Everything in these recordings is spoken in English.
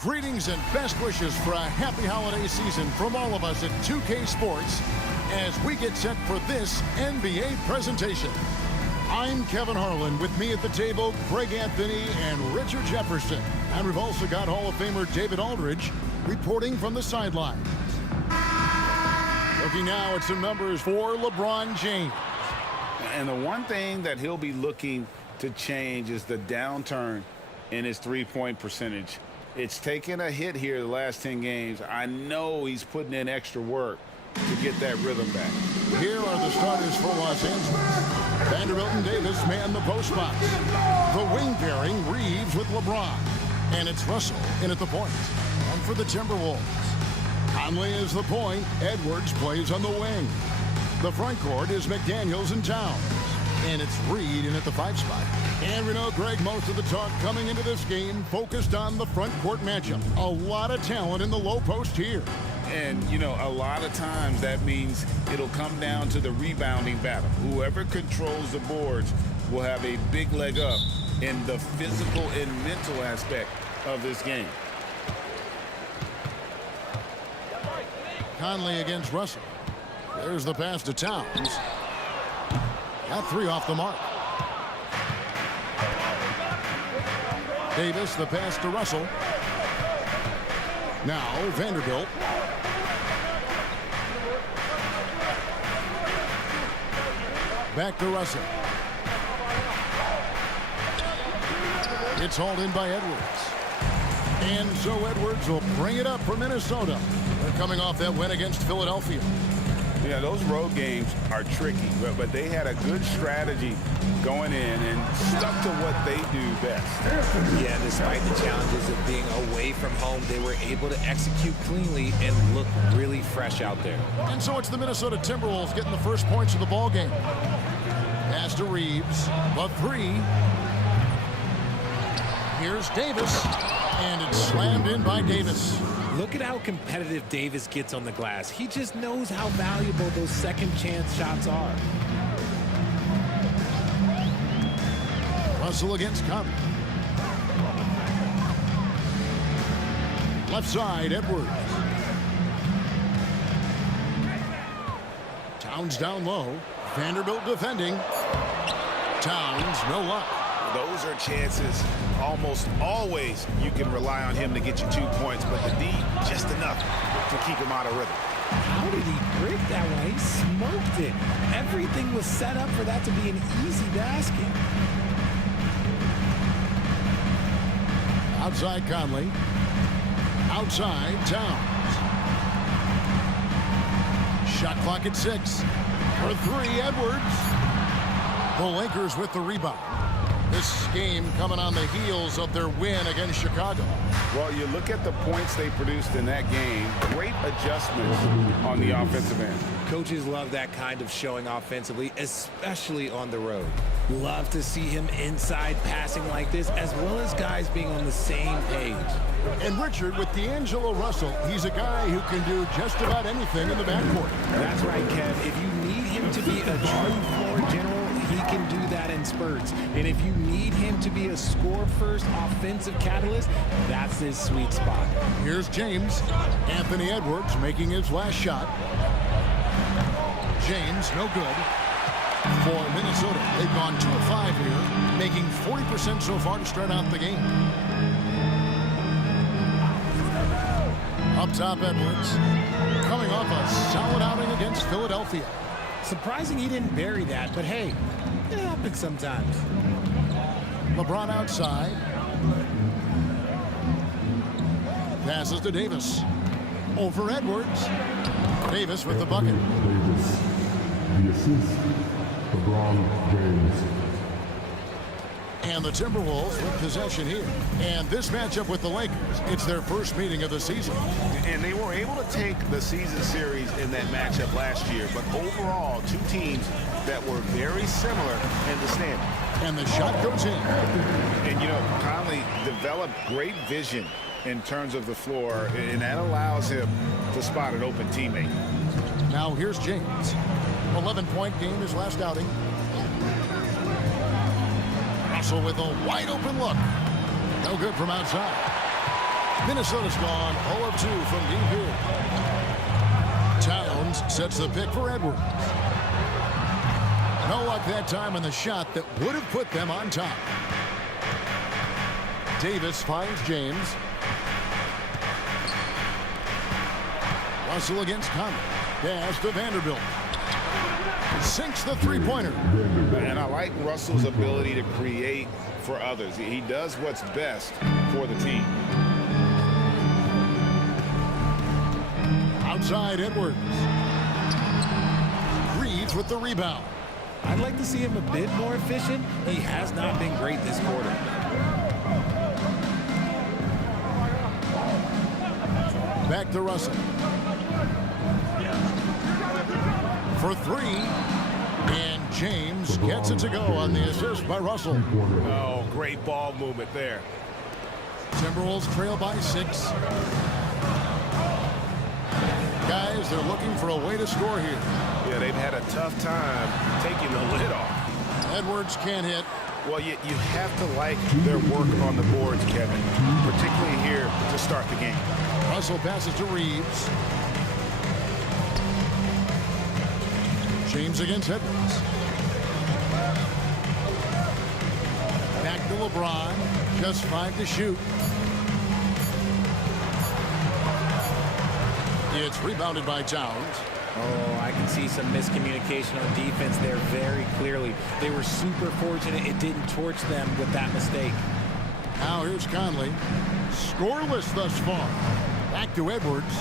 Greetings and best wishes for a happy holiday season from all of us at 2K Sports as we get set for this NBA presentation. I'm Kevin Harlan. With me at the table, Greg Anthony and Richard Jefferson. And we've also got Hall of Famer David Aldridge reporting from the sideline. Looking now at some numbers for LeBron James. And the one thing that he'll be looking to change is the downturn in his three-point percentage. It's taken a hit here the last 10 games. I know he's putting in extra work to get that rhythm back. Here are the starters for Los Angeles. Vanderbilt and Davis man the post box. The wing pairing, Reeves with LeBron. And it's Russell in at the point. And for the Timberwolves, Conley is the point. Edwards plays on the wing. The front court is McDaniels and Towns. And it's Reed in at the 5 spot. And we know, Greg, most of the talk coming into this game focused on the front court matchup. A lot of talent in the low post here. And, you know, a lot of times that means it'll come down to the rebounding battle. Whoever controls the boards will have a big leg up in the physical and mental aspect of this game. Conley against Russell. There's the pass to Towns. Got 3 off the mark. Davis, the pass to Russell. Now Vanderbilt. Back to Russell. It's hauled in by Edwards. And so Edwards will bring it up for Minnesota. They're coming off that win against Philadelphia. Yeah, those road games are tricky, but they had a good strategy going in and stuck to what they do best. Yeah, despite the challenges of being away from home, they were able to execute cleanly and look really fresh out there. And so it's the Minnesota Timberwolves getting the first points of the ball game. Pass to Reeves, but 3. Here's Davis, and it's slammed in by Davis. Look at how competitive Davis gets on the glass. He just knows how valuable those second chance shots are. Russell against Conley. Left side, Edwards. Towns down low. Vanderbilt defending. Towns, no luck. Those are chances almost always you can rely on him to get you 2 points, but the D just enough to keep him out of rhythm. How did he break that one? He smoked it. Everything was set up for that to be an easy basket. Outside Conley. Outside Towns. Shot clock at 6. For 3, Edwards. The Lakers with the rebound. This game coming on the heels of their win against Chicago. Well, you look at the points they produced in that game. Great adjustments on the offensive end. Coaches love that kind of showing offensively, especially on the road. Love to see him inside passing like this, as well as guys being on the same page. And Richard, with D'Angelo Russell, he's a guy who can do just about anything in the backcourt. That's right, Kev. If you need him to be a true floor general, he can do that in spurts. And if you need him to be a score-first offensive catalyst, that's his sweet spot. Here's James. Anthony Edwards making his last shot. James, no good. For Minnesota, they've gone 2 of 5 here, making 40% so far to start out the game. Up top, Edwards. Coming off a solid outing against Philadelphia. Surprising he didn't bury that, but hey, it happens sometimes. LeBron outside. Passes to Davis. Over Edwards. Davis with the bucket. Davis, the assist, LeBron James. And the Timberwolves with possession here. And this matchup with the Lakers, it's their first meeting of the season. And they were able to take the season series in that matchup last year, but overall, 2 teams that were very similar in the standing. And the shot goes in. And, you know, Conley developed great vision in terms of the floor, and that allows him to spot an open teammate. Now here's James. 11-point game his last outing. Russell with a wide open look. No good from outside. Minnesota's gone 0 of 2 from deep here. Towns sets the pick for Edwards. No luck that time on the shot that would have put them on top. Davis finds James. Russell against Conley. Pass to Vanderbilt. Sinks the three-pointer. And I like Russell's ability to create for others. He does what's best for the team. Outside Edwards. Reeves with the rebound. I'd like to see him a bit more efficient. He has not been great this quarter. Back to Russell. For three. And James gets it to go on the assist by Russell. Oh, great ball movement there. Timberwolves trail by 6. Guys, they're looking for a way to score here. Yeah, they've had a tough time taking the lid off. Edwards can't hit. Well, you have to like their work on the boards, Kevin, particularly here to start the game. Russell passes to Reeves. James against Edwards. Back to LeBron. Just 5 to shoot. It's rebounded by Towns. Oh, I can see some miscommunication on defense there very clearly. They were super fortunate it didn't torch them with that mistake. Now here's Conley. Scoreless thus far. Back to Edwards.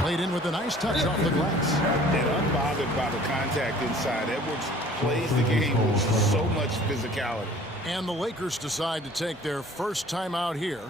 Played in with a nice touch off the glass. And unbothered by the contact inside. Edwards plays the game with so much physicality. And the Lakers decide to take their first time out here.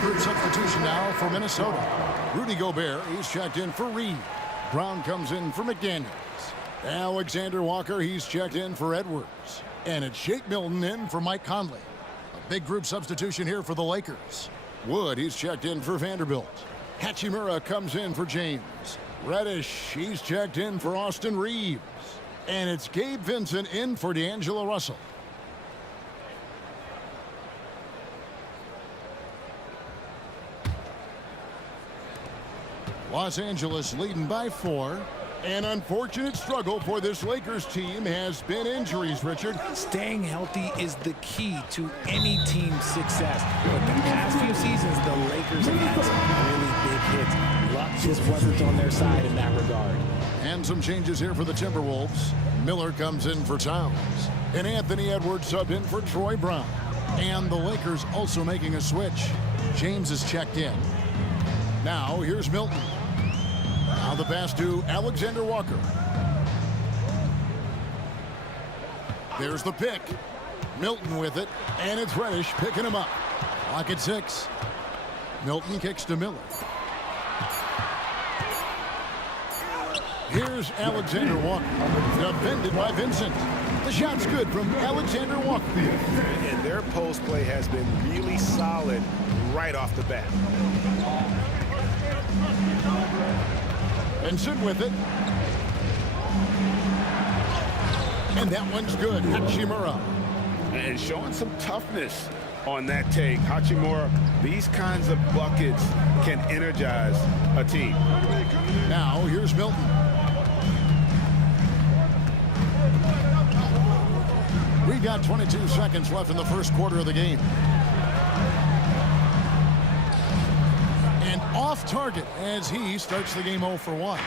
Group substitution now for Minnesota. Rudy Gobert, he's checked in for Reed. Brown comes in for McDaniels. Alexander Walker, he's checked in for Edwards. And it's Shake Milton in for Mike Conley. A big group substitution here for the Lakers. Wood, he's checked in for Vanderbilt. Hachimura comes in for James. Reddish, he's checked in for Austin Reeves. And it's Gabe Vincent in for D'Angelo Russell. Los Angeles leading by 4. An unfortunate struggle for this Lakers team has been injuries, Richard. Staying healthy is the key to any team's success. But the past few seasons, the Lakers have had some really big hits. Luck just wasn't on their side in that regard. And some changes here for the Timberwolves. Miller comes in for Towns. And Anthony Edwards subbed in for Troy Brown. And the Lakers also making a switch. James is checked in. Now here's Milton. Now the pass to Alexander Walker. There's the pick. Milton with it, and it's Reddish picking him up. Clock at 6. Milton kicks to Miller. Here's Alexander Walker, defended by Vincent. The shot's good from Alexander Walker. And their post play has been really solid right off the bat. And sit with it. And that one's good. Hachimura. And showing some toughness on that take. Hachimura, these kinds of buckets can energize a team. Now, here's Milton. We got 22 seconds left in the first quarter of the game. And off target as he starts the game 0 for 1.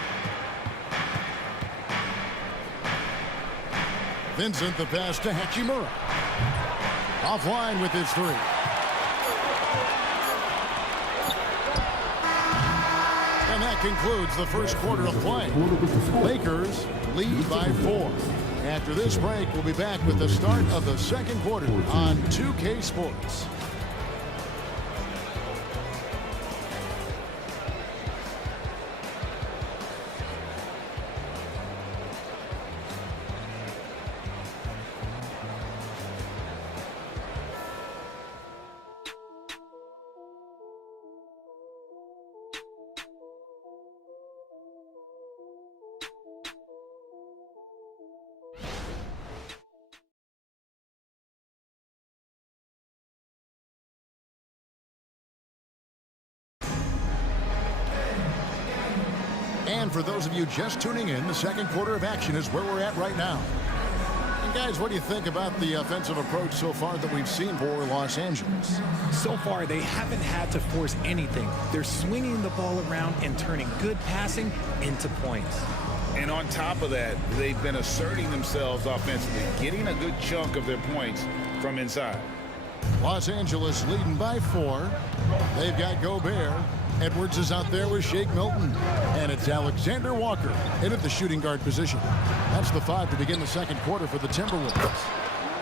Vincent the pass to Hachimura. Offline with his 3. And that concludes the first quarter of play. Lakers lead by 4. After this break, we'll be back with the start of the second quarter on 2K Sports. And for those of you just tuning in, the second quarter of action is where we're at right now. And guys, what do you think about the offensive approach so far that we've seen for Los Angeles? So far, they haven't had to force anything. They're swinging the ball around and turning good passing into points. And on top of that, they've been asserting themselves offensively, getting a good chunk of their points from inside. Los Angeles leading by 4. They've got Gobert. Edwards is out there with Shake Milton. And it's Alexander Walker in at the shooting guard position. That's the 5 to begin the second quarter for the Timberwolves.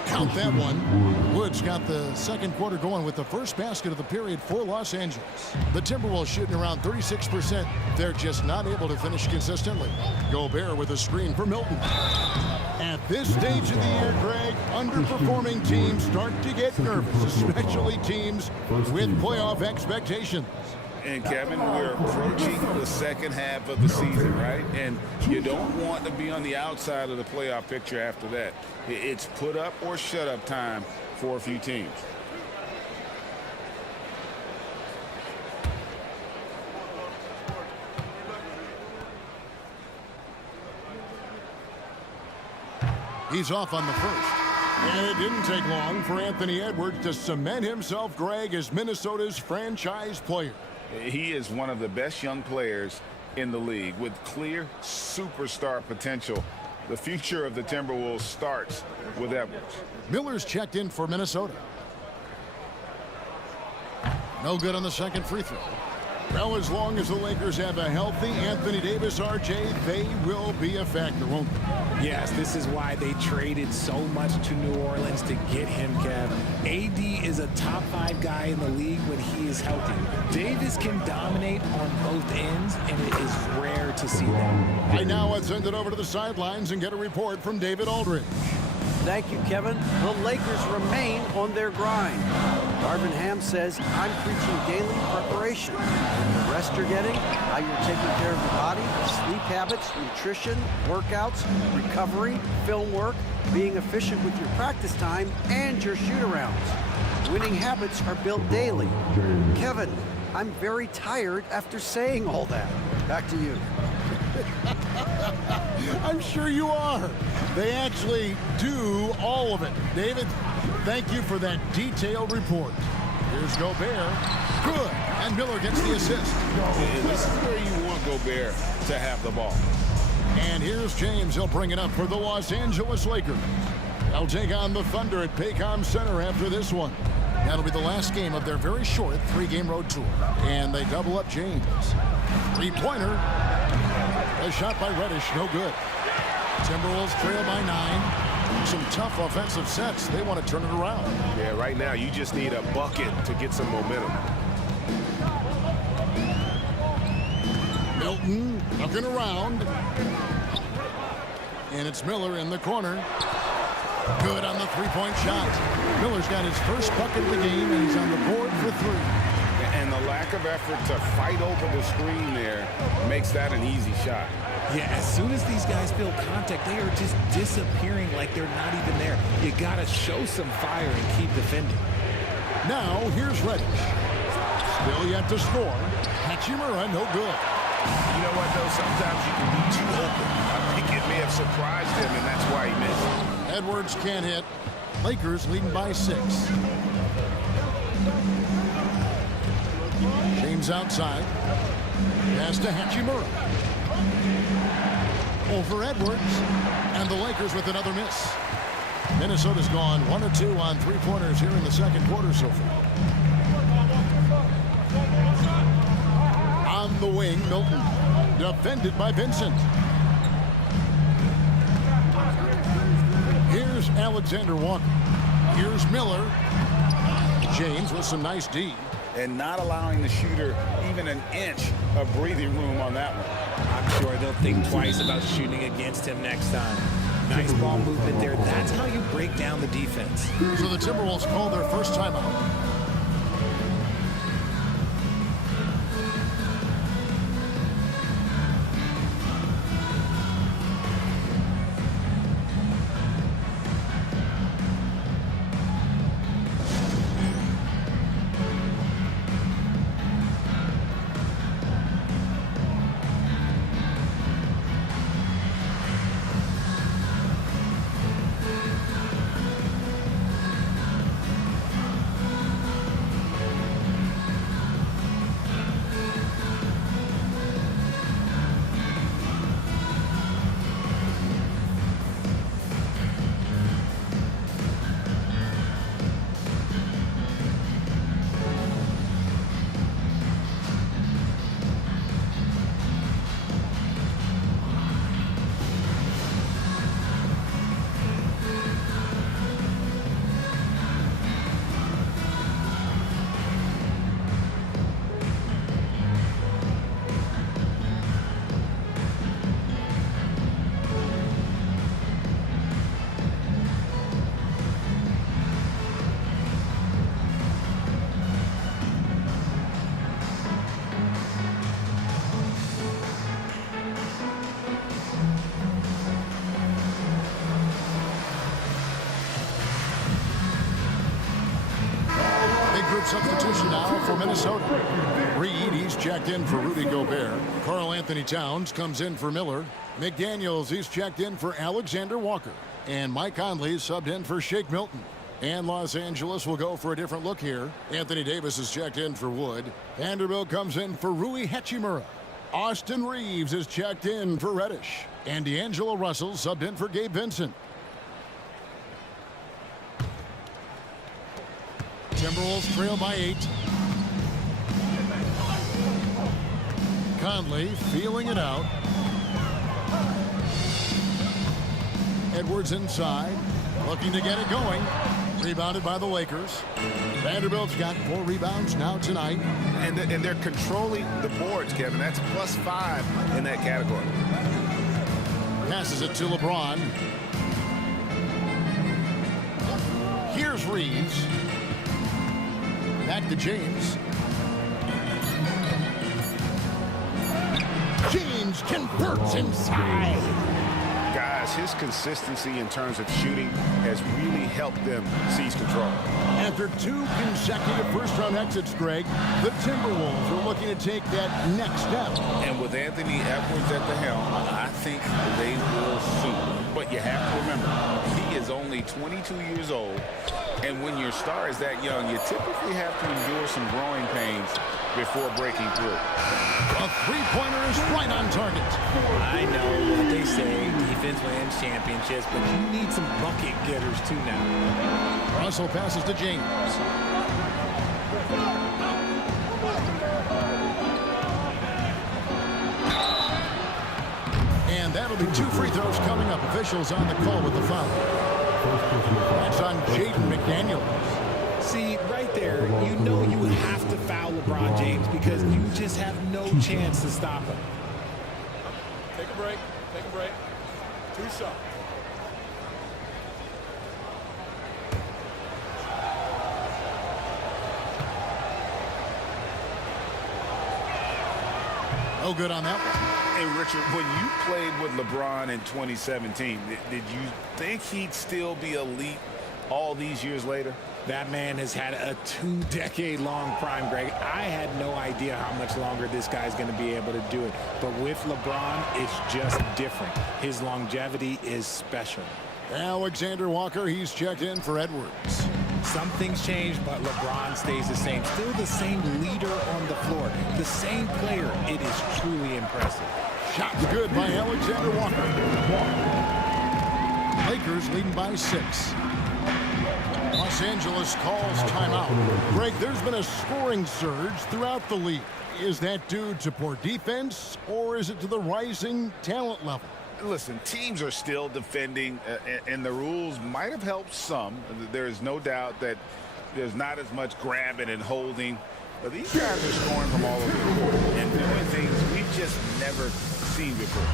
Count that one. Woods got the second quarter going with the first basket of the period for Los Angeles. The Timberwolves shooting around 36%. They're just not able to finish consistently. Gobert with a screen for Milton. At this stage of the year, Greg, underperforming teams start to get nervous, especially teams with playoff expectations. And Kevin, we're approaching the second half of the season, right? And you don't want to be on the outside of the playoff picture after that. It's put up or shut up time for a few teams. He's off on the first. And it didn't take long for Anthony Edwards to cement himself, Greg, as Minnesota's franchise player. He is one of the best young players in the league with clear superstar potential. The future of the Timberwolves starts with Edwards. Miller's checked in for Minnesota. No good on the second free throw. Well, as long as the Lakers have a healthy Anthony Davis, RJ, they will be a factor, won't they? Yes, this is why they traded so much to New Orleans to get him, Kev. AD is a top 5 guy in the league when he is healthy. Davis can dominate on both ends, and it is rare to see that. Right now, let's send it over to the sidelines and get a report from David Aldridge. Thank you, Kevin. The Lakers remain on their grind. Darvin Ham says, I'm preaching daily preparation. The rest you're getting, how you're taking care of your body, sleep habits, nutrition, workouts, recovery, film work, being efficient with your practice time, and your shoot-arounds. Winning habits are built daily. Kevin, I'm very tired after saying all that. Back to you. I'm sure you are. They actually do all of it. David, thank you for that detailed report. Here's Gobert. Good. And Miller gets the assist. And this is where you want Gobert to have the ball. And here's James. He'll bring it up for the Los Angeles Lakers. They'll take on the Thunder at Paycom Center after this one. That'll be the last game of their very short 3-game road tour. And they double up James. Three-pointer. A shot by Reddish, no good. Timberwolves trail by 9. Some tough offensive sets. They want to turn it around. Yeah, right now you just need a bucket to get some momentum. Milton looking around. And it's Miller in the corner. Good on the three-point shot. Miller's got his first bucket of the game, and he's on the board for 3. And the lack of effort to fight over the screen there makes that an easy shot. Yeah, as soon as these guys feel contact, they are just disappearing like they're not even there. You got to show some fire and keep defending. Now, here's Reddish. Still yet to score. Hachimura, no good. You know what, though? Sometimes you can be too open. I think it may have surprised him, and that's why he missed. Edwards can't hit. Lakers leading by 6. James outside. Pass to Hachimura. Over Edwards. And the Lakers with another miss. Minnesota's gone 1 of 2 on three-pointers here in the second quarter so far. On the wing, Milton. Defended by Vincent. Here's Alexander Walker. Here's Miller. James with some nice D. And not allowing the shooter even an inch of breathing room on that one. I'm sure they'll think twice about shooting against him next time. Nice ball movement there. That's how you break down the defense. So the Timberwolves call their first timeout. Substitution now for Minnesota. Reed, he's checked in for Rudy Gobert. Karl Anthony Towns comes in for Miller. McDaniels, he's checked in for Alexander Walker. And Mike Conley subbed in for Shake Milton. And Los Angeles will go for a different look here. Anthony Davis is checked in for Wood. Vanderbilt comes in for Rui Hachimura. Austin Reeves is checked in for Reddish. And D'Angelo Russell subbed in for Gabe Vincent. Timberwolves trail by 8. Conley feeling it out. Edwards inside, looking to get it going. Rebounded by the Lakers. Vanderbilt's got 4 rebounds now tonight. And they're controlling the boards, Kevin. That's +5 in that category. Passes it to LeBron. Here's Reeves. Back to James. James converts inside. Guys, his consistency in terms of shooting has really helped them seize control. After 2 consecutive first-round exits, Greg, the Timberwolves are looking to take that next step. And with Anthony Edwards at the helm, I think they will soon. But you have to remember, he is only 22 years old. And when your star is that young, you typically have to endure some growing pains before breaking through. A three-pointer is right on target. I know what they say, defense wins championships, but you need some bucket getters too now. Russell passes to James. And that'll be 2 free throws coming up. Officials on the call with the foul. That's on Jaden McDaniels. See, right there, you know you have to foul LeBron James because you just have no chance to stop him. Take a break. Take a break. 2 shots. No good on that one. Hey, Richard, when you played with LeBron in 2017, did you think he'd still be elite all these years later? That man has had a 2-decade-long prime, Greg. I had no idea how much longer this guy's going to be able to do it. But with LeBron, it's just different. His longevity is special. Alexander Walker, he's checked in for Edwards. Some things change, but LeBron stays the same. Still the same leader on the floor. The same player. It is truly impressive. Shot's good by Alexander Walker. Lakers leading by 6. Los Angeles calls timeout. Greg, there's been a scoring surge throughout the league. Is that due to poor defense, or is it to the rising talent level? Listen, teams are still defending, and the rules might have helped some. There is no doubt that there's not as much grabbing and holding. But these guys are scoring from all over the court and doing things we've just never seen before.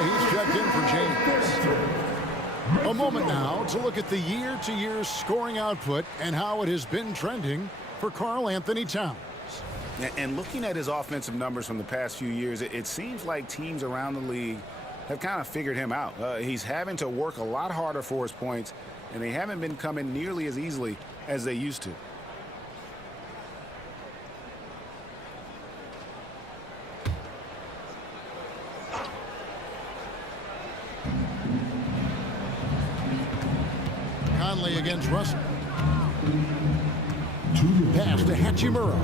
He's checked in for James. A moment now to look at the year-to-year scoring output and how it has been trending for Karl Anthony Towns. And looking at his offensive numbers from the past few years, it seems like teams around the league have kind of figured him out. He's having to work a lot harder for his points, and they haven't been coming nearly as easily as they used to. Conley against Russell. Pass to Hachimura.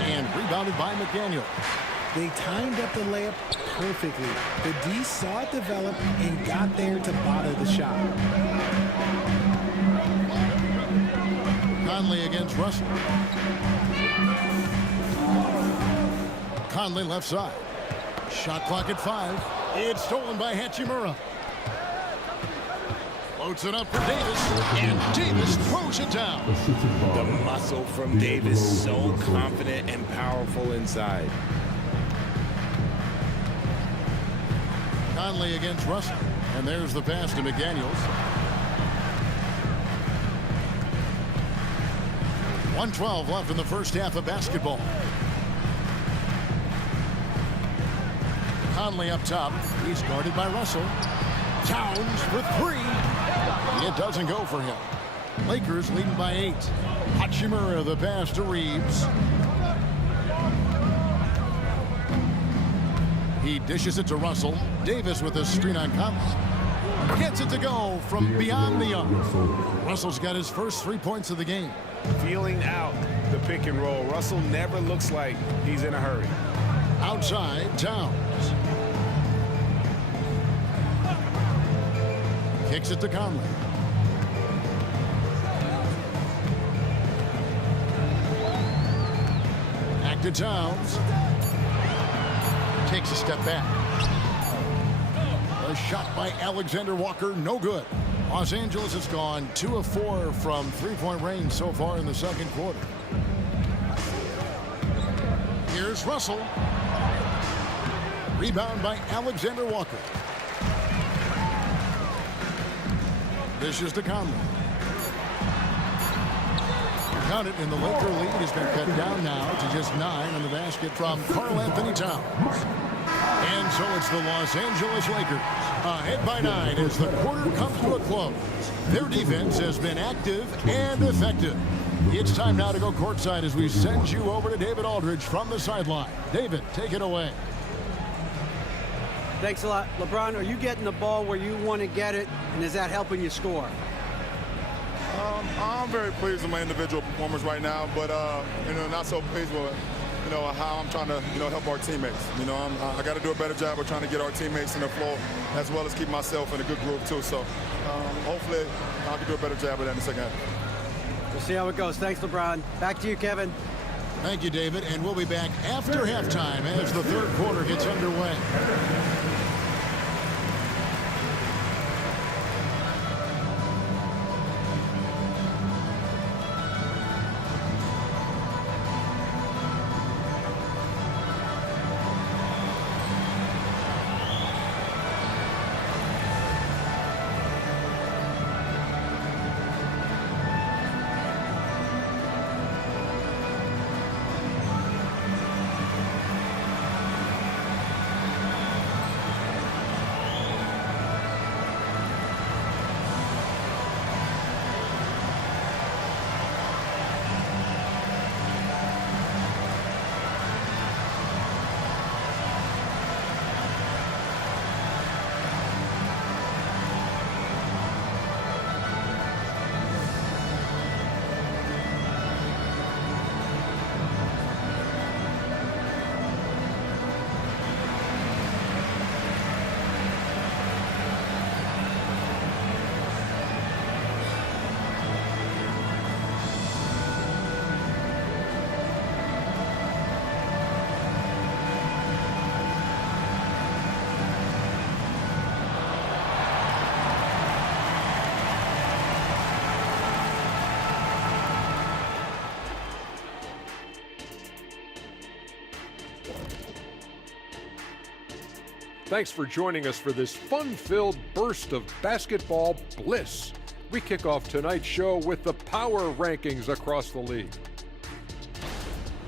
And rebounded by McDaniel. They timed up the layup perfectly. The D saw it develop and got there to bother the shot. Conley against Russell. Conley left side. Shot clock at 5. It's stolen by Hachimura. Floats it up for Davis, and Davis throws it down. The muscle from Davis, so confident and powerful inside. Conley against Russell, and there's the pass to McDaniels. 1:12 left in the first half of basketball. Conley up top. He's guarded by Russell. Towns for 3. It doesn't go for him. Lakers leading by 8. Hachimura the pass to Reeves. He dishes it to Russell. Davis with a screen on Conley. Gets it to go from beyond the arc. Russell's got his first 3 points of the game. Feeling out the pick and roll. Russell never looks like he's in a hurry. Outside, Towns. Kicks it to Conley. Back to Towns. Takes a step back. A shot by Alexander Walker, no good. Los Angeles has gone 2 of 4 from three-point range so far in the second quarter. Here's Russell. Rebound by Alexander Walker. This is to Conley. Count it, and the Laker lead has been cut down now to just 9 on the basket from Karl Anthony Towns. And so it's the Los Angeles Lakers ahead by 9 as the quarter comes to a close. Their defense has been active and effective. It's time now to go courtside as we send you over to David Aldridge from the sideline. David, take it away. Thanks a lot. LeBron, are you getting the ball where you want to get it, and is that helping you score? I'm very pleased with my individual performance right now, but not so pleased with how I'm trying to help our teammates. I got to do a better job of trying to get our teammates in the flow, as well as keep myself in a good groove too. So hopefully I can do a better job of that in the second half. We'll see how it goes. Thanks, LeBron. Back to you, Kevin. Thank you, David, and we'll be back after halftime as the third quarter gets underway. Thanks for joining us for this fun-filled burst of basketball bliss. We kick off tonight's show with the power rankings across the league.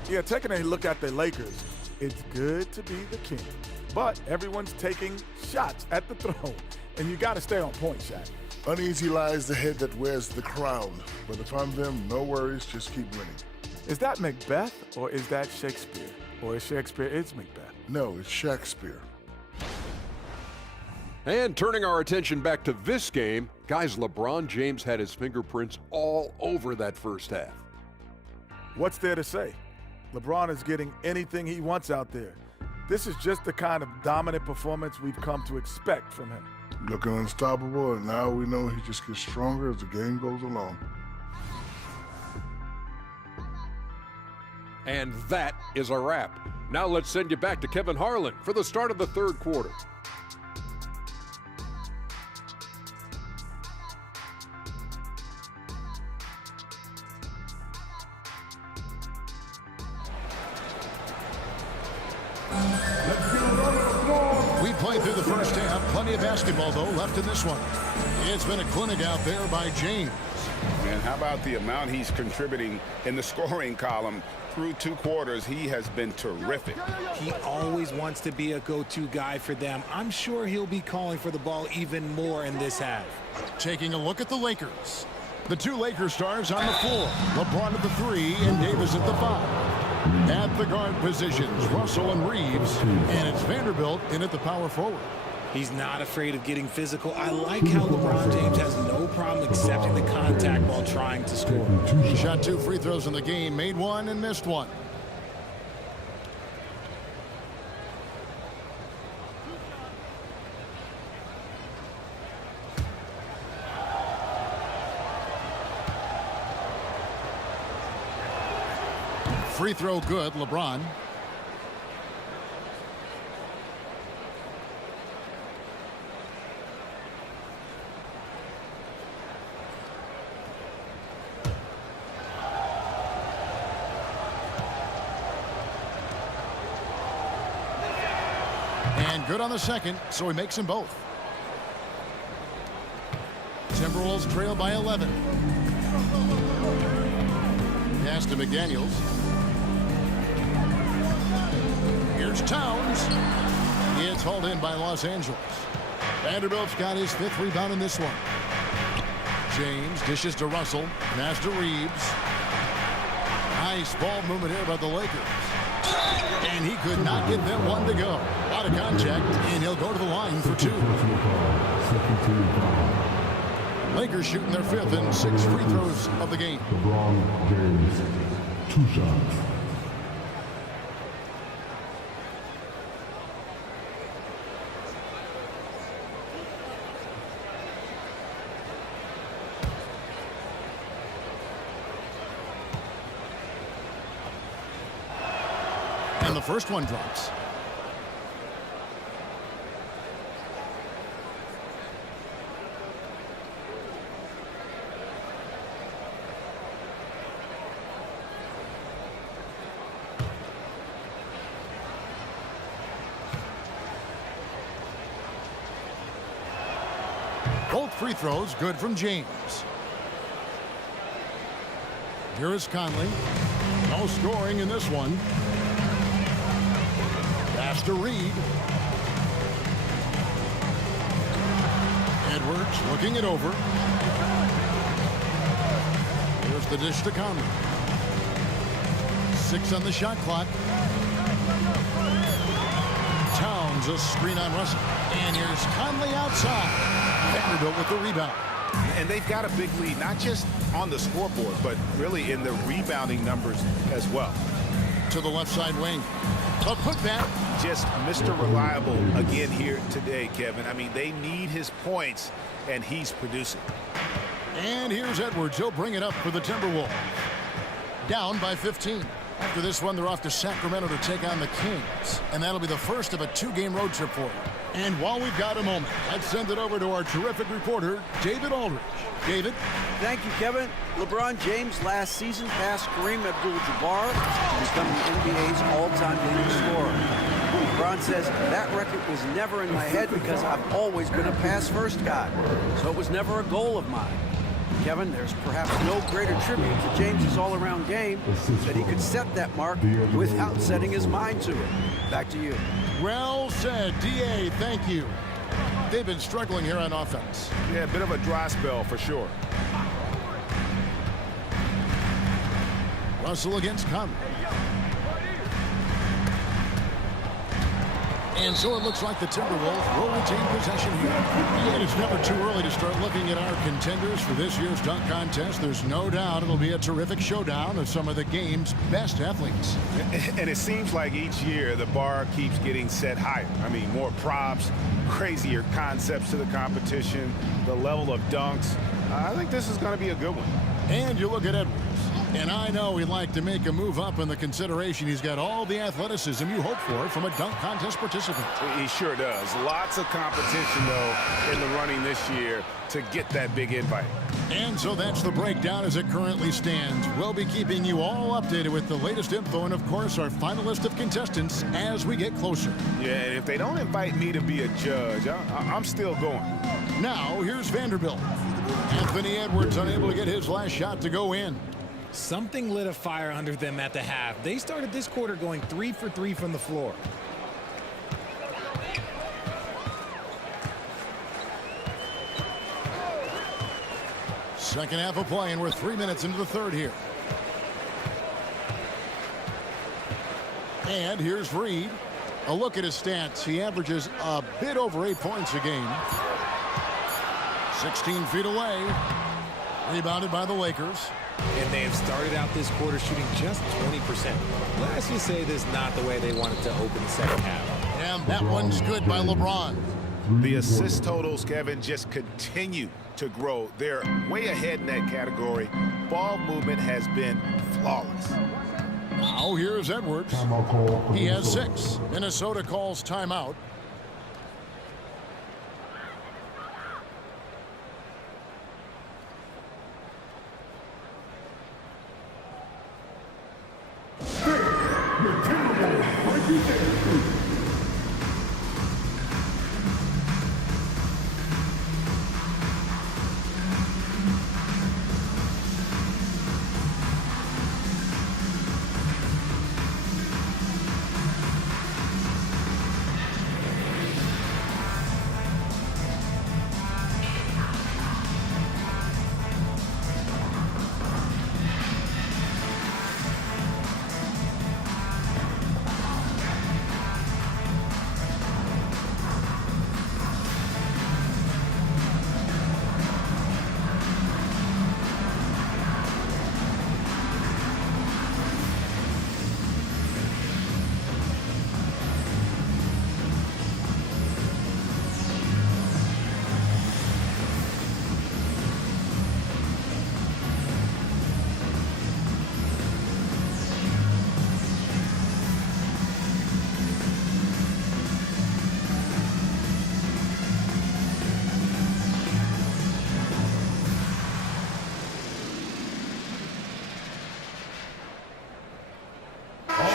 Yeah, taking a look at the Lakers, it's good to be the king. But everyone's taking shots at the throne, and you got to stay on point, Shaq. Uneasy lies the head that wears the crown. But if I'm them, no worries, just keep winning. Is that Macbeth, or is that Shakespeare? Or is Shakespeare Macbeth? No, it's Shakespeare. And turning our attention back to this game, guys, LeBron James had his fingerprints all over that first half. What's there to say? LeBron is getting anything he wants out there. This is just the kind of dominant performance we've come to expect from him. Looking unstoppable, and now we know he just gets stronger as the game goes along. And that is a wrap. Now let's send you back to Kevin Harlan for the start of the third quarter. We played through the first half. Plenty of basketball, though, left in this one. It's been a clinic out there by James. And how about the amount he's contributing in the scoring column through two quarters? He has been terrific. He always wants to be a go-to guy for them. I'm sure he'll be calling for the ball even more in this half. Taking a look at the Lakers. The two Lakers stars on the floor. LeBron at the 3 and Davis at the 5. At the guard positions, Russell and Reeves. And it's Vanderbilt in at the power forward. He's not afraid of getting physical. I like how LeBron James has no problem accepting the contact while trying to score. He shot 2 free throws in the game, made 1 and missed 1. Free throw good, LeBron. And good on the second, so he makes them both. Timberwolves trail by 11. Pass to McDaniels. Here's Towns. It's hauled in by Los Angeles. Vanderbilt's got his 5th rebound in this one. James dishes to Russell. Pass to Reeves. Nice ball movement here by the Lakers. And he could not get them one to go. Out of contact, and he'll go to the line for 2. Lakers shooting their 5th and 6 free throws of the game. LeBron James, 2 shots. And the first one drops. Both free throws good from James. Here is Conley. No scoring in this one. Pass to Reed. Edwards looking it over. Here's the dish to Conley. 6 on the shot clock. Towns a screen on Russell. And here's Conley outside. Vanderbilt with the rebound. And they've got a big lead, not just on the scoreboard, but really in the rebounding numbers as well. To the left side wing. A putback. Just Mr. Reliable again here today, Kevin. I mean, they need his points, and he's producing. And here's Edwards. He'll bring it up for the Timberwolves. Down by 15. After this one, they're off to Sacramento to take on the Kings. And that'll be the first of a 2-game road trip for them. And while we've got a moment, let's send it over to our terrific reporter, David Aldridge. David? Thank you, Kevin. LeBron James last season passed Kareem Abdul-Jabbar to become the NBA's all-time leading scorer. LeBron says, that record was never in my head because I've always been a pass-first guy. So it was never a goal of mine. Kevin, there's perhaps no greater tribute to James's all-around game that he could set that mark without setting his mind to it. Back to you. Well said, D.A. Thank you. They've been struggling here on offense. Yeah, a bit of a dry spell for sure. Russell against Conley. And so it looks like the Timberwolves will retain possession here. And it's never too early to start looking at our contenders for this year's dunk contest. There's no doubt it'll be a terrific showdown of some of the game's best athletes. And it seems like each year the bar keeps getting set higher. I mean, more props, crazier concepts to the competition, the level of dunks. I think this is going to be a good one. And you look at Edwards. And I know he'd like to make a move up in the consideration. He's got all the athleticism you hope for from a dunk contest participant. He sure does. Lots of competition, though, in the running this year to get that big invite. And so that's the breakdown as it currently stands. We'll be keeping you all updated with the latest info and, of course, our final list of contestants as we get closer. Yeah, and if they don't invite me to be a judge, I'm still going. Now, here's Vanderbilt. Anthony Edwards unable to get his last shot to go in. Something lit a fire under them at the half. They started this quarter going 3 for 3 from the floor. Second half of play, and we're 3 minutes into the third here. And here's Reed. A look at his stats. He averages a bit over 8 points a game. 16 feet away. Rebounded by the Lakers. And they have started out this quarter shooting just 20%. Let's just say this is not the way they wanted to open the second half. And that one's good by LeBron. The assist totals, Kevin, just continue to grow. They're way ahead in that category. Ball movement has been flawless. Now here's Edwards. He has 6. Minnesota calls timeout.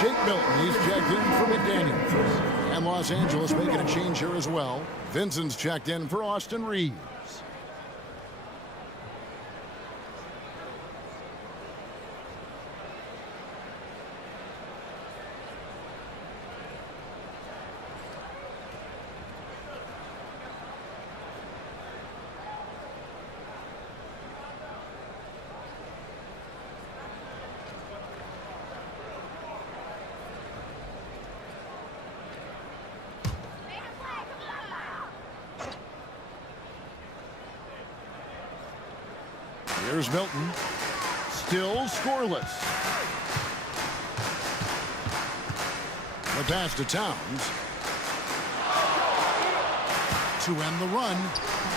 Jake Milton, he's checked in for McDaniels. And Los Angeles making a change here as well. Vincent's checked in for Austin Reeves. Here's Milton. Still scoreless. The pass to Towns. To end the run.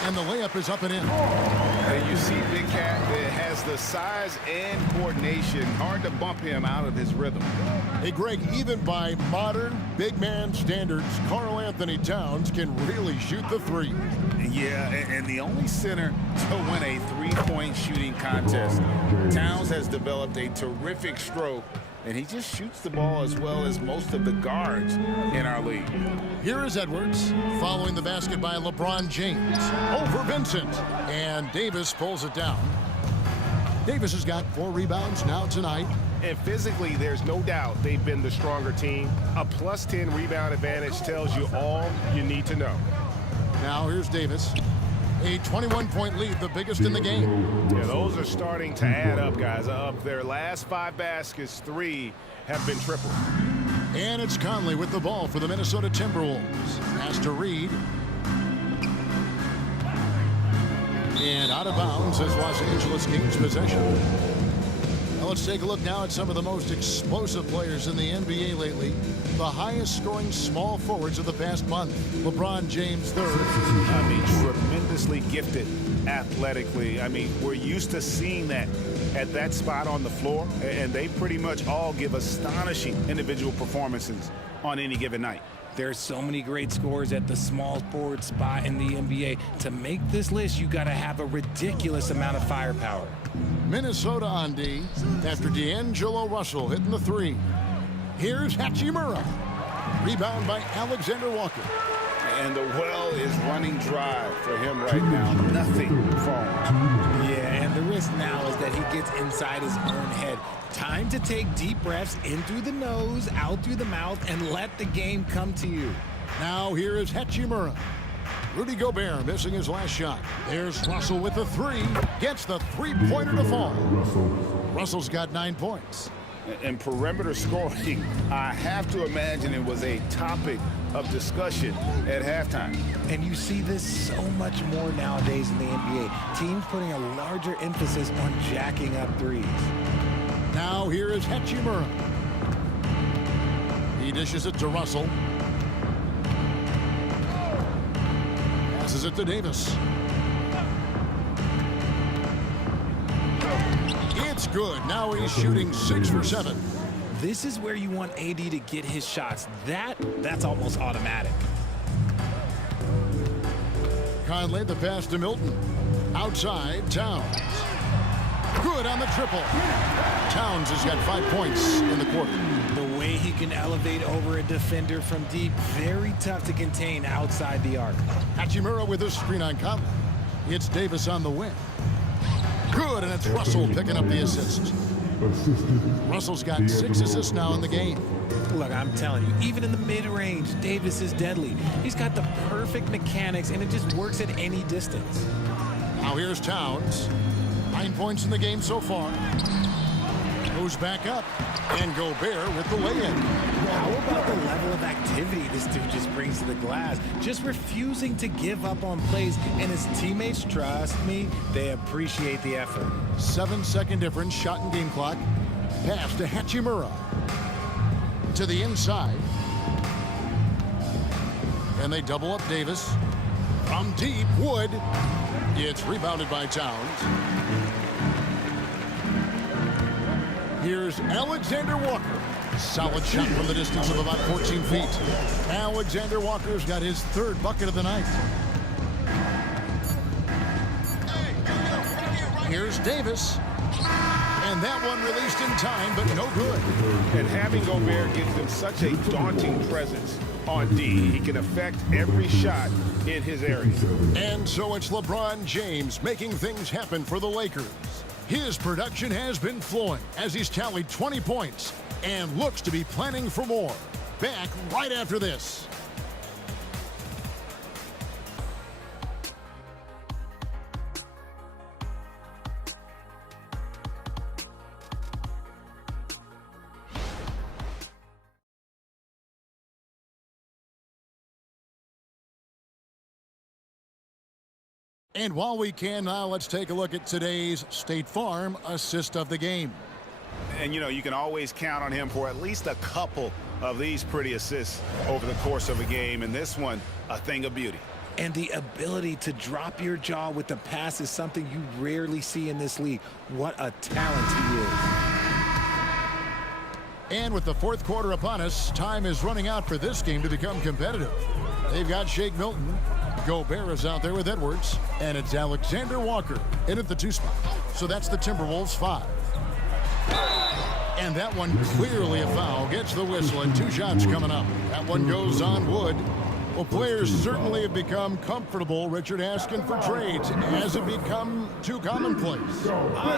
And the layup is up and in. And you see Big Cat that has the size and coordination. Hard to bump him out of his rhythm. Hey, Greg, even by modern big man standards, Karl Anthony Towns can really shoot the three. Yeah, and the only center to win a three-point shooting contest. Towns has developed a terrific stroke, and he just shoots the ball as well as most of the guards in our league. Here is Edwards following the basket by LeBron James over Vincent, and Davis pulls it down. Davis has got 4 rebounds now tonight. And physically, there's no doubt they've been the stronger team. A plus 10 rebound advantage tells you all you need to know. Now here's Davis. A 21-point lead, the biggest in the game. Yeah, those are starting to add up, guys. Of their last 5 baskets, 3 have been triple. And it's Conley with the ball for the Minnesota Timberwolves. Pass to Reed. And out of bounds as Los Angeles gains possession. Now let's take a look now at some of the most explosive players in the NBA lately. The highest scoring small forwards of the past month. LeBron James third. I mean, tremendously gifted athletically. I mean, we're used to seeing that at that spot on the floor, and they pretty much all give astonishing individual performances on any given night. There's so many great scorers at the small forward spot in the NBA. To make this list, you got to have a ridiculous amount of firepower. Minnesota on D after D'Angelo Russell hitting the 3. Here's Hachimura. Rebound by Alexander Walker. And the well is running dry for him right now. Nothing falling. Yeah, and the risk now is that he gets inside his own head. Time to take deep breaths in through the nose, out through the mouth, and let the game come to you. Now here is Hachimura. Rudy Gobert missing his last shot. There's Russell with the 3. Gets the three-pointer to fall. Russell's got 9 points. And perimeter scoring, I have to imagine it was a topic of discussion at halftime. And you see this so much more nowadays in the NBA. Teams putting a larger emphasis on jacking up threes. Now here is Hachimura. He dishes it to Russell. Passes it to Davis. It's good. Now he's shooting 6 for 7. This is where you want AD to get his shots. That's almost automatic. Conley, the pass to Milton. Outside, Towns. Good on the triple. Towns has got 5 points in the quarter. The way he can elevate over a defender from deep, very tough to contain outside the arc. Hachimura with a screen on Conley. It's Davis on the wing. Good, and it's Russell picking up the assist. Russell's got 6 assists now in the game. Look, I'm telling you, even in the mid-range, Davis is deadly. He's got the perfect mechanics, and it just works at any distance. Now here's Towns. 9 points in the game so far. Goes back up, and Gobert with the lay-in. How about the level of activity this dude just brings to the glass? Just refusing to give up on plays, and his teammates, trust me, they appreciate the effort. 7-second difference, shot and game clock. Pass to Hachimura. To the inside. And they double up Davis. From deep, Wood. It's rebounded by Towns. Here's Alexander Walker. Solid shot from the distance of about 14 feet. Alexander Walker's got his 3rd bucket of the night. Here's Davis. And that one released in time, but no good. And having Gobert gives them such a daunting presence on D. He can affect every shot in his area. And so it's LeBron James making things happen for the Lakers. His production has been flowing as he's tallied 20 points and looks to be planning for more. Back right after this. And while we can now, let's take a look at today's State Farm assist of the game. And, you know, you can always count on him for at least a couple of these pretty assists over the course of a game. And this one, a thing of beauty. And the ability to drop your jaw with the pass is something you rarely see in this league. What a talent he is. And with the fourth quarter upon us, time is running out for this game to become competitive. They've got Shake Milton. Gobert is out there with Edwards, and it's Alexander Walker in at the 2 spot. So that's the Timberwolves 5. And that one clearly a foul. Gets the whistle, and 2 shots coming up. That one goes on Wood. Well, players certainly have become comfortable, Richard, asking for trades. Has it become too commonplace?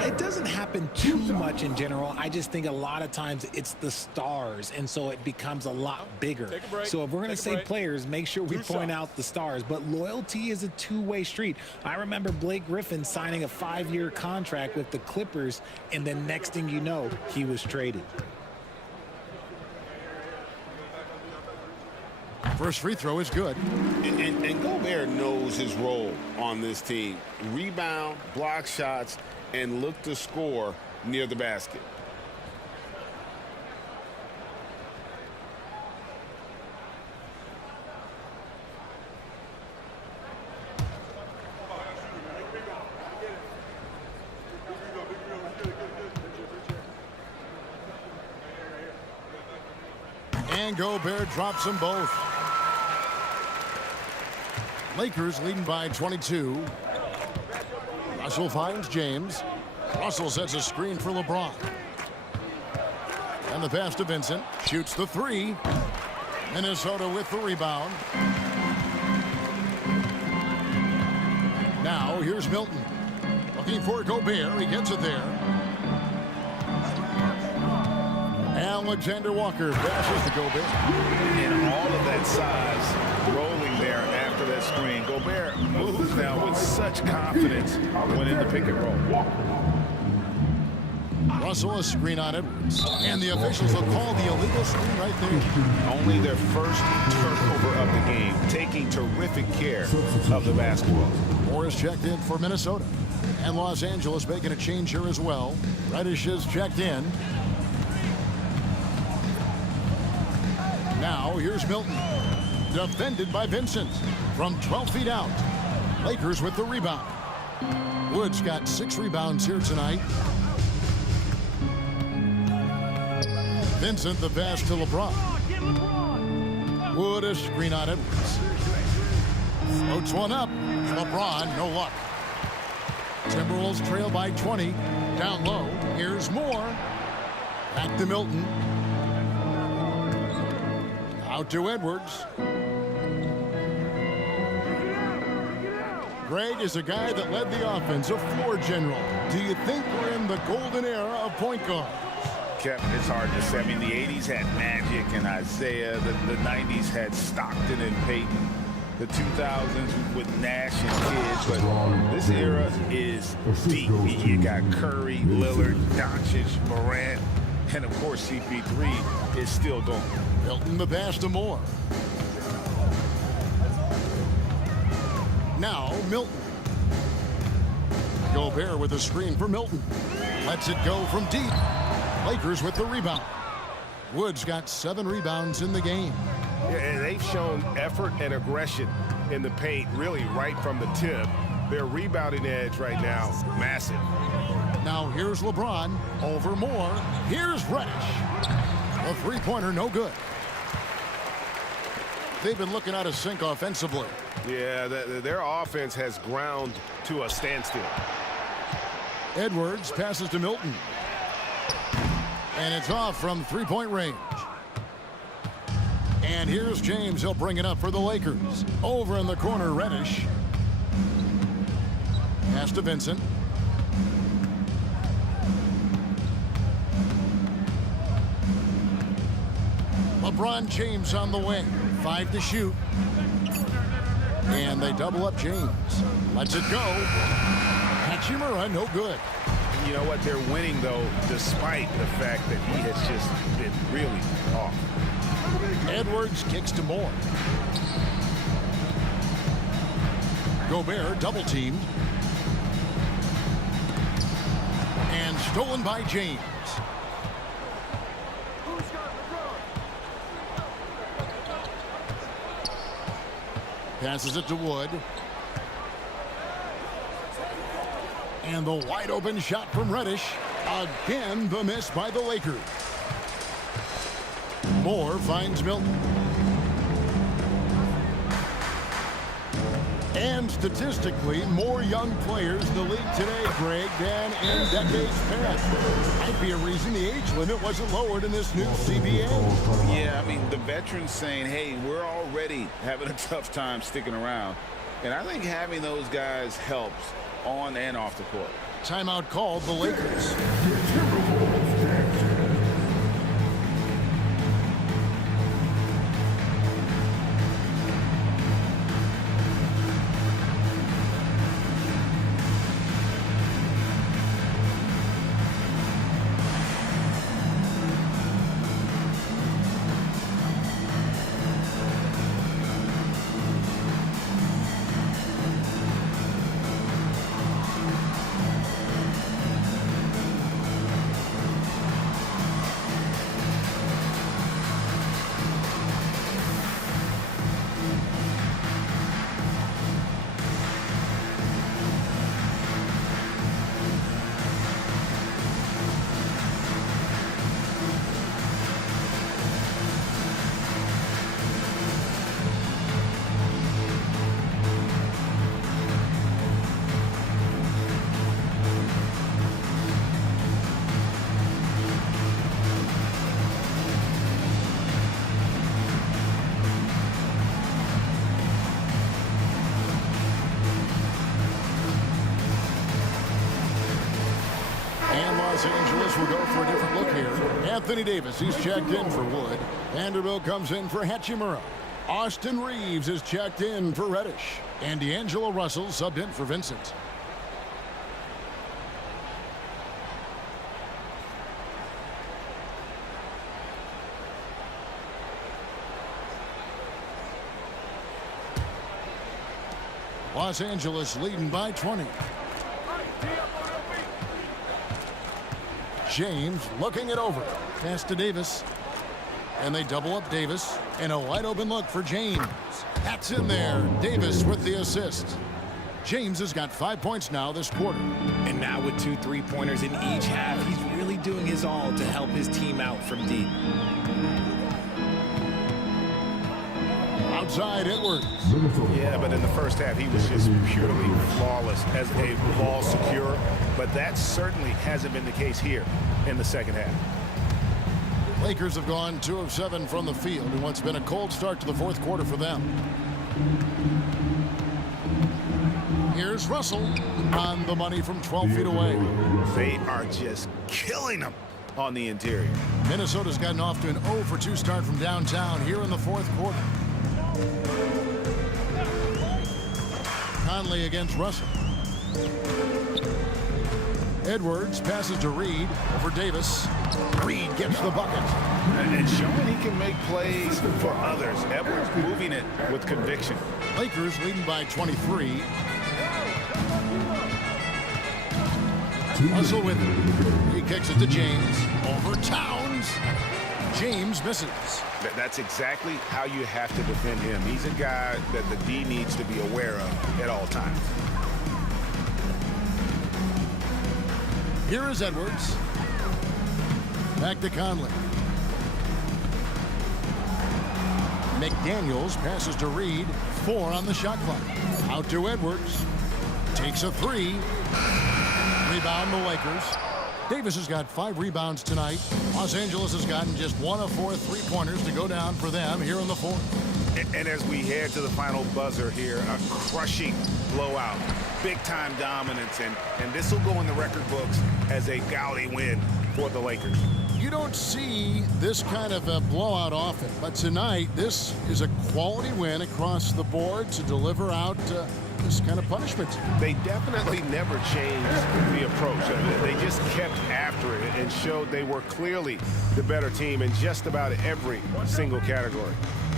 It doesn't happen too much in general. I just think a lot of times it's the stars, and so it becomes a lot bigger. So if we're going to say players, make sure we point out the stars. But loyalty is a two-way street. I remember Blake Griffin signing a 5-year contract with the Clippers, and then next thing you know, he was traded. First free throw is good. And Gobert knows his role on this team. Rebound, block shots, and look to score near the basket. And Gobert drops them both. Lakers leading by 22. Russell finds James. Russell sets a screen for LeBron. And the pass to Vincent. Shoots the 3. Minnesota with the rebound. Now here's Milton. Looking for Gobert. He gets it there. Alexander Walker passes to Gobert. And all of that size rolling there after that screen. Gobert moves now with such confidence when in the pick and roll. Russell a screen on Edwards. And the officials will call the illegal screen right there. Only their first turnover of the game, taking terrific care of the basketball. Morris checked in for Minnesota. And Los Angeles making a change here as well. Reddish is checked in. Now here's Milton. Defended by Vincent from 12 feet out. Lakers with the rebound. Wood's got 6 rebounds here tonight. Vincent the pass to LeBron. Wood a screen on Edwards. Floats one up. LeBron, no luck. Timberwolves trail by 20. Down low. Here's more. Back to Milton. Out to Edwards. Greg is a guy that led the offense, a floor general. Do you think we're in the golden era of point guards? Kevin, it's hard to say. I mean, the 80s had Magic and Isaiah. The 90s had Stockton and Peyton. The 2000s with Nash and Kidd. But this era is deep. You got Curry, Lillard, Doncic, Morant, and, of course, CP3 is still going. Milton the pass to Moore. Now Milton. Gobert with a screen for Milton. Lets it go from deep. Lakers with the rebound. Wood's got 7 rebounds in the game. Yeah, and they've shown effort and aggression in the paint really right from the tip. Their rebounding edge right now, massive. Now here's LeBron over Moore. Here's Reddish. A 3-pointer, no good. They've been looking out of sync offensively. Yeah, their offense has ground to a standstill. Edwards passes to Milton. And it's off from three-point range. And here's James. He'll bring it up for the Lakers. Over in the corner, Reddish. Pass to Vincent. LeBron James on the wing. 5 to shoot. And they double up James. Lets it go. Hachimura, no good. You know what? They're winning, though, despite the fact that he has just been really off. Edwards kicks to Moore. Gobert double teamed. And stolen by James. Passes it to Wood. And the wide open shot from Reddish. Again, the miss by the Lakers. Moore finds Milton. And statistically, more young players in the league today, Greg, than in decades past. Might be a reason the age limit wasn't lowered in this new CBA. Yeah, I mean, the veterans saying, hey, we're already having a tough time sticking around. And I think having those guys helps on and off the court. Timeout called the Lakers. Los Angeles will go for a different look here. Anthony Davis, he's checked in for Wood. Vanderbilt comes in for Hachimura. Austin Reeves is checked in for Reddish. And D'Angelo Russell subbed in for Vincent. Los Angeles leading by 20. James looking it over. Pass to Davis. And they double up Davis. And a wide open look for James. That's in there. Davis with the assist. James has got 5 points now this quarter. And now with 2 3-pointers in each half, he's really doing his all to help his team out from deep. Outside Edwards. Yeah, but in the first half, he was just purely flawless as a ball secure. But that certainly hasn't been the case here in the second half. Lakers have gone 2 of 7 from the field in what's been a cold start to the fourth quarter for them. Here's Russell on the money from 12 feet away. They are just killing them on the interior. Minnesota's gotten off to an 0 for 2 start from downtown here in the fourth quarter. Conley against Russell. Edwards passes to Reed over Davis. Reed gets the bucket. And showing he can make plays for others. Edwards moving it with conviction. Lakers leading by 23. Russell with it. He kicks it to James. Over Towns. James misses. That's exactly how you have to defend him. He's a guy that the D needs to be aware of at all times. Here is Edwards. Back to Conley. McDaniels passes to Reed. 4 on the shot clock. Out to Edwards. Takes a 3. Rebound the Lakers. Davis has got 5 rebounds tonight. Los Angeles has gotten just 1 of 4 3-pointers to go down for them here in the fourth. And as we head to the final buzzer here, a crushing blowout, big-time dominance, and this will go in the record books as a gaudy win for the Lakers. You don't see this kind of a blowout often, but tonight this is a quality win across the board to deliver out this kind of punishment. They definitely never changed the approach. They just kept after it and showed they were clearly the better team in just about every single category.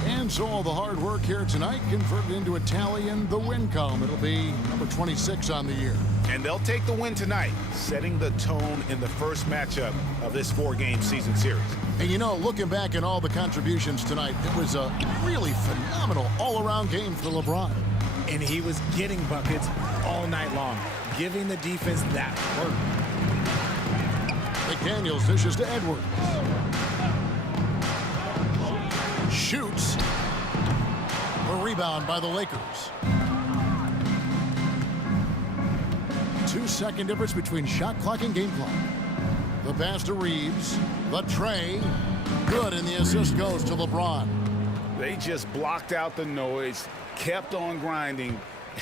And so all the hard work here tonight converted into a tally in the win column. It'll be number 26 on the year. And they'll take the win tonight, setting the tone in the first matchup of this 4-game season series. And you know, looking back at all the contributions tonight, it was a really phenomenal all-around game for LeBron. And he was getting buckets all night long, giving the defense that work. McDaniels dishes to Edwards. Shoots. A rebound by the Lakers. 2-second difference between shot clock and game clock. The pass to Reeves. The tray. Good, and the assist goes to LeBron. They just blocked out the noise, kept on grinding,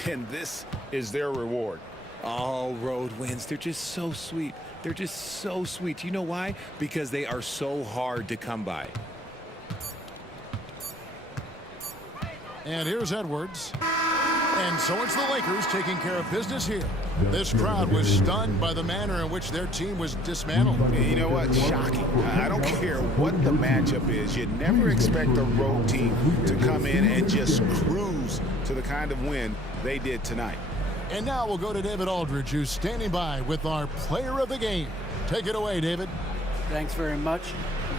and this is their reward. All road wins. They're just so sweet. They're just so sweet. You know why? Because they are so hard to come by. And here's Edwards. And so it's the Lakers taking care of business here. This crowd was stunned by the manner in which their team was dismantled. You know what? Shocking. I don't care what the matchup is. You never expect a road team to come in and just cruise to the kind of win they did tonight. And now we'll go to David Aldridge, who's standing by with our player of the game. Take it away, David. Thanks very much.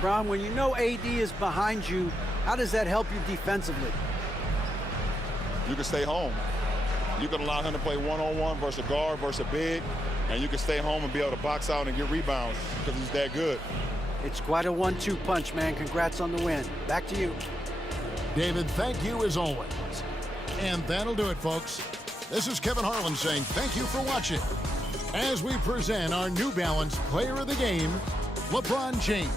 LeBron, when you know AD is behind you, how does that help you defensively? You can stay home. You can allow him to play one-on-one versus a guard versus a big, and you can stay home and be able to box out and get rebounds because he's that good. It's quite a 1-2 punch, man. Congrats on the win. Back to you. David, thank you as always. And that'll do it, folks. This is Kevin Harlan saying thank you for watching as we present our New Balance Player of the Game, LeBron James.